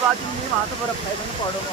बाजू में वहाँ तो बर्फ है मैंने पहाड़ों में